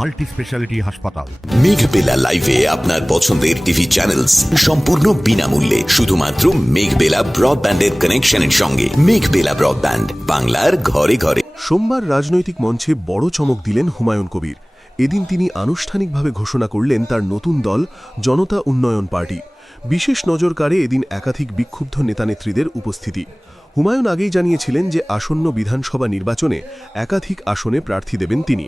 Multi speciality হাসপাতাল। মেঘবেলা লাইভে আপনার পছন্দের টিভি চ্যানেলস সম্পূর্ণ বিনামূল্যে, শুধুমাত্র মেঘবেলা ব্রডব্যান্ডের কানেকশনের সঙ্গে। মেঘবেলা ব্রডব্যান্ড, বাংলার ঘরে ঘরে। সোমবার রাজনৈতিক মঞ্চে বড় চমক দিলেন হুমায়ুন কবির। এদিন তিনি আনুষ্ঠানিকভাবে ঘোষণা করলেন তার নতুন দল জনতা উন্নয়ন পার্টি। বিশেষ নজর কাড়ে এদিন একাধিক বিক্ষুব্ধ নেতানেত্রীদের উপস্থিতি। হুমায়ুন আগেই জানিয়েছিলেন যে আসন্ন বিধানসভা নির্বাচনে একাধিক আসনে প্রার্থী দেবেন তিনি।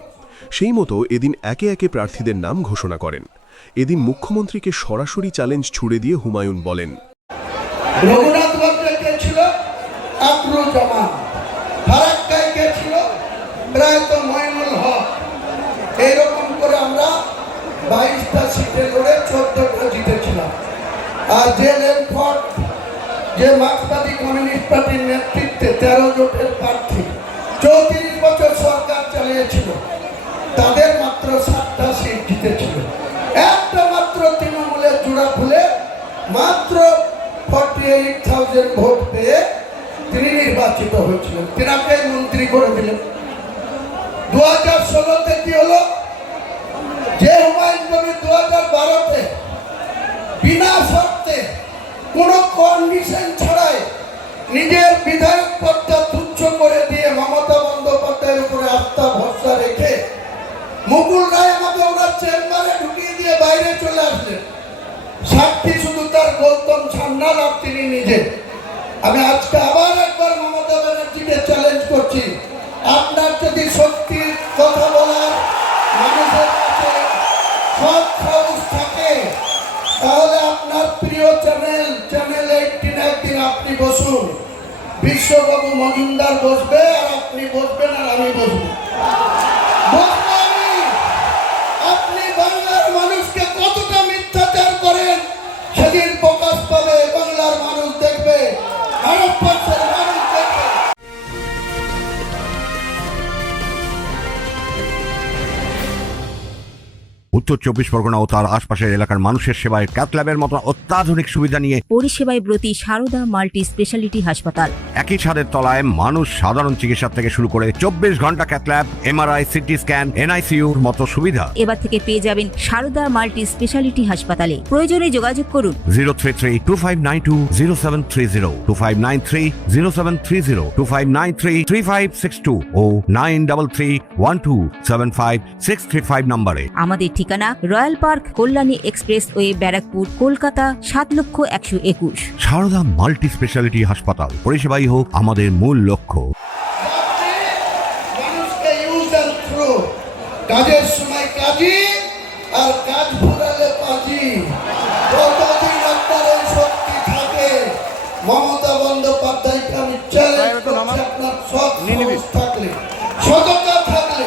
সেই মতো এদিন একে একে প্রার্থীদের নাম ঘোষণা করেন। এদিন মুখ্যমন্ত্রীকে সরাসরি চ্যালেঞ্জ ছুড়ে দিয়ে হুমায়ুন বলেন, এইরকম করে আমরা 22টা সিটে লড়ে 14টা জিতেছিলাম। আর যে লেনফোর্ড, যে মার্ক্সবাদী কমিউনিস্ট পার্টির নেতৃত্বে 13 জোটের প্রার্থী 34 বছর সরকার চালিয়েছিল, তাদের মাত্র 7টা সিট জিতেছিল। একটা মাত্র তৃণমূলের জোড়া খুলে মাত্র 48,000 ভোট পেয়ে তিনি নির্বাচিত হয়েছিলেন, তিনাকে মন্ত্রী করে দিলেন। 2016-তে কি হলো? যে হুমায়ুন কবির 2012-তে বিনা শর্তে কোনো কন্ডিশন ছাড়াই নিজের বিধায়ক পদটা তুচ্ছ করে দিয়ে মমতা বন্দ্যোপাধ্যায়ের উপরে আস্থা ভরসা রেখে মুকুল রায় আমাকে ওনার চেম্বারে ঢুকিয়ে দিয়ে বাইরে চলে আসলেন। সাক্ষী শুধু তার গৌতম সান্যাল আর তিনি নিজে। আমি আজকে আবার একবার মমতা ব্যানার্জিকে চ্যালেঞ্জ করছি, আপনার যদি সত্যি কথা বলার মানুষের কাছে সৎ সাহস থাকে, তাহলে আপনার প্রিয় চ্যানেল 18 একদিন আপনি বসুন, বিশ্ববাবু মজুমদার বসবে আর আপনি বসবেন আর আমি বসবো। আপনি বাংলার মানুষকে কতটা মিথ্যাচার করেন সেদিন প্রকাশ পাবে, বাংলার মানুষ দেখবে, ভারতবর্ষের মানুষ দেখবে। উত্তর 24 পরগনা ও তার আশপাশের এলাকার মানুষের সেবায় ক্যাথ ল্যাবের মতো অত্যাধুনিক সুবিধা নিয়ে পরিষেবায় ব্রতী সারদা মাল্টি স্পেশালিটি হাসপাতাল। একই ছাদের তলায় মানুষ সাধারণ চিকিৎসা থেকে শুরু করে 24 ঘন্টা cath lab, MRI, CT scan, এনআইসিইউর মতো সুবিধা এবার থেকে পেয়ে যাবেন সারদা মাল্টি স্পেশালিটি হাসপাতালে। প্রয়োজনে যোগাযোগ করুন 033-2592-0730, 2593-0730, 2593-3562 ও 9331275635 নম্বরে। আমাদের ঠিকানা Royal Park, Kalyani Expressway, Barrackpore, Kolkata 7,01,21। Sarada multi speciality হাসপাতাল, পরিষেবাই হোক আমাদের মূল লক্ষ্য। মানুষকে ইউজ এন্ড থ্রো, কাজের সময় কাজী আর কাজ ফুরালে পাজি। কতদিন আপনার ওই শক্তি থাকে? মমতা বন্দ্যোপাধ্যায়কে আমি চ্যালেঞ্জ করছি, আপনার সৎ সাহস থাকলে, সততা থাকলে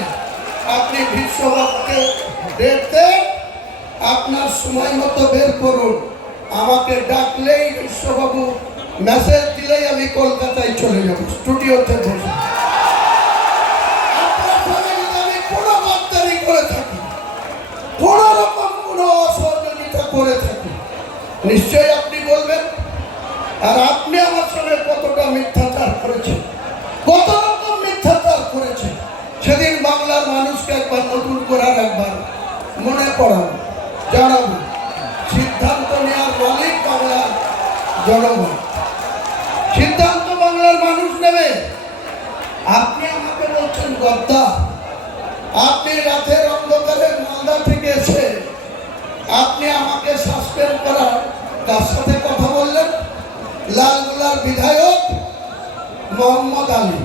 আপনি বিশ্বভাবকে দেখতে আপনার সময় মতো বের করুন। আমাকে ডাকলেই বিশ্ববাবু মেসেজ দিলেই আমি কলকাতায় চলে যাব, স্টুডিওতে বসে। আপনার সঙ্গে যদি আমি কোনো গদ্দারি করে থাকি, কোন রকম কোনো অসহযোগিতা করে থাকি, নিশ্চয়ই আপনি বলবেন। আর আপনি আমার সঙ্গে কতটা মিথ্যাচার করেছেন, কত রকম মিথ্যাচার করেছেন, সেদিন বাংলার মানুষকে একবার নতুন করার একবার মনে পড়াবো, জানাবো। সিদ্ধান্ত নেওয়ার মালিক বাংলার জনগণ, সিদ্ধান্ত বাংলার মানুষ নেবে। আপনি আমাকে বলছেন গদ্দার। আপনি রাতের অন্ধকারে মালদা থেকে এসে আপনি আমাকে সাসপেন্ড করার তার সাথে কথা বললেন? লালগোলার বিধায়ক মোহাম্মদ আলী,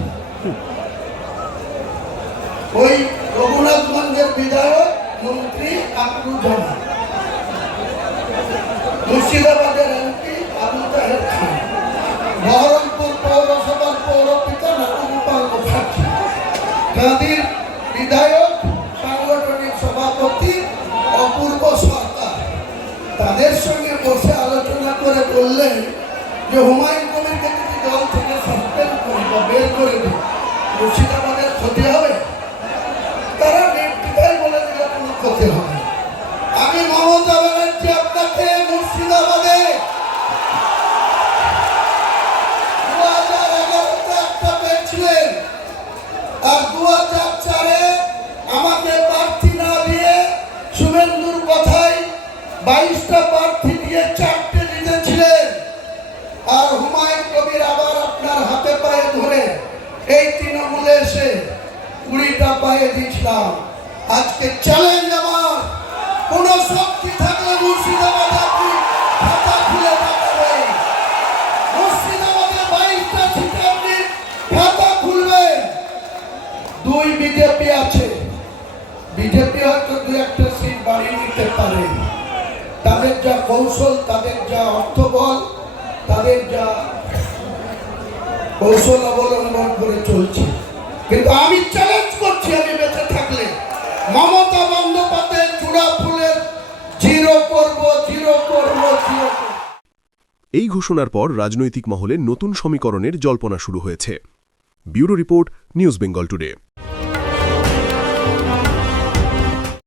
ওই রঘুনাথগঞ্জের বিধায়ক মন্ত্রী আকরুজ্জামান, মুর্শিদাবাদের এমপি আবু তাহের খান, বহরমপুর পৌরসভার পৌরপিতা নাটুগোপাল মুখার্জি, কাঁদির বিধায়ক সাংগঠনিক সভাপতি অপূর্ব সরকার, তাদের সঙ্গে বসে আলোচনা করে বললেন যে হুমায়ুন কবিরকে যদি দল থেকে সাসপেন্ড করি বা বের করে দিই, মুর্শিদাবাদের ক্ষতি হবে। তারা নির্দ্বিধায় বলে দিল কোনো ক্ষতি হবে। আমি মমতা ব্যানার্জি আপনাকে মুর্শিদাবাদে 2011-তে একটা পেয়েছিলেন, আর 2004-এ আমাকে প্রার্থী না দিয়ে এই তৃণমূলে এসে 20টা পায়ে দিয়েছিলাম। আজকে চ্যালেঞ্জ আমার, কোন শক্তি থাকলে মুর্শিদাবাদে আপনি খাতা খুলে দেখাবেন। মুর্শিদাবাদে 22টা সিটে আপনি খাতা খুলবেন। 2 বিজেপি আছে, বিজেপি হয়তো 2-1টা সিট বাড়িয়ে নিতে পারে। তাদের যা কৌশল, তাদের যা অর্থবল, তাদের যা কৌশল অবলম্বন করে চলছে। কিন্তু আমি চ্যালেঞ্জ করছি, আমি বেঁচে থাকলে মমতা বন্দ্যোপাধ্যায় চূড়া ফুলের জিরো করব, জিরো করব, জিরো করব। এই ঘোষণার পর রাজনৈতিক মহলে নতুন সমীকরণের জল্পনা শুরু হয়েছে। Bureau report, news Bengal today.